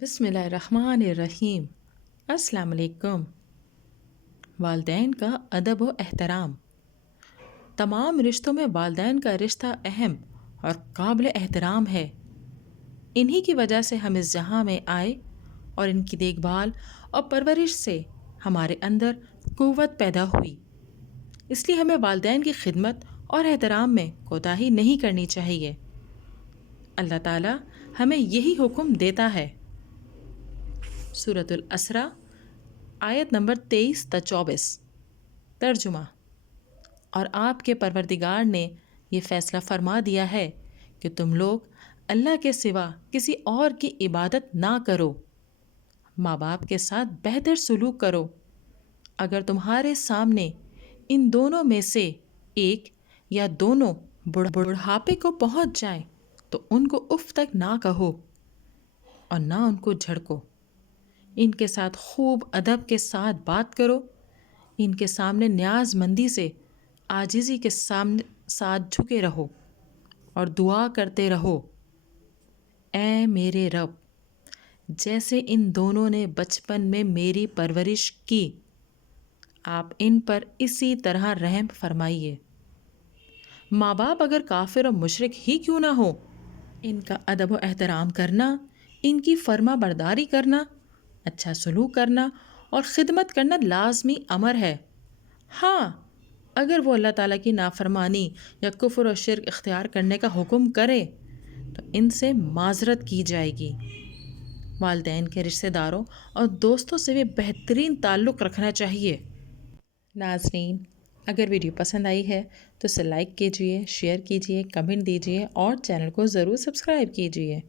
بسم اللہ الرحمن الرحیم۔ السلام علیکم۔ والدین کا ادب و احترام۔ تمام رشتوں میں والدین کا رشتہ اہم اور قابل احترام ہے۔ انہی کی وجہ سے ہم اس جہاں میں آئے اور ان کی دیکھ بھال اور پرورش سے ہمارے اندر قوت پیدا ہوئی۔ اس لیے ہمیں والدین کی خدمت اور احترام میں کوتاہی نہیں کرنی چاہیے۔ اللہ تعالیٰ ہمیں یہی حکم دیتا ہے۔ سورۃ الاسراء آیت نمبر 23 تا 24۔ ترجمہ: اور آپ کے پروردگار نے یہ فیصلہ فرما دیا ہے کہ تم لوگ اللہ کے سوا کسی اور کی عبادت نہ کرو، ماں باپ کے ساتھ بہتر سلوک کرو۔ اگر تمہارے سامنے ان دونوں میں سے ایک یا دونوں بڑھاپے کو پہنچ جائیں تو ان کو اف تک نہ کہو اور نہ ان کو جھڑکو۔ ان کے ساتھ خوب ادب کے ساتھ بات کرو۔ ان کے سامنے نیاز مندی سے عاجزی کے ساتھ جھکے رہو اور دعا کرتے رہو: اے میرے رب، جیسے ان دونوں نے بچپن میں میری پرورش کی، آپ ان پر اسی طرح رحم فرمائیے۔ ماں باپ اگر کافر و مشرک ہی کیوں نہ ہو، ان کا ادب و احترام کرنا، ان کی فرما برداری کرنا، اچھا سلوک کرنا اور خدمت کرنا لازمی امر ہے۔ ہاں، اگر وہ اللہ تعالیٰ کی نافرمانی یا کفر و شرک اختیار کرنے کا حکم کرے تو ان سے معذرت کی جائے گی۔ والدین کے رشتہ داروں اور دوستوں سے بھی بہترین تعلق رکھنا چاہیے۔ ناظرین، اگر ویڈیو پسند آئی ہے تو اسے لائک کیجئے، شیئر کیجئے، کمنٹ دیجئے اور چینل کو ضرور سبسکرائب کیجئے۔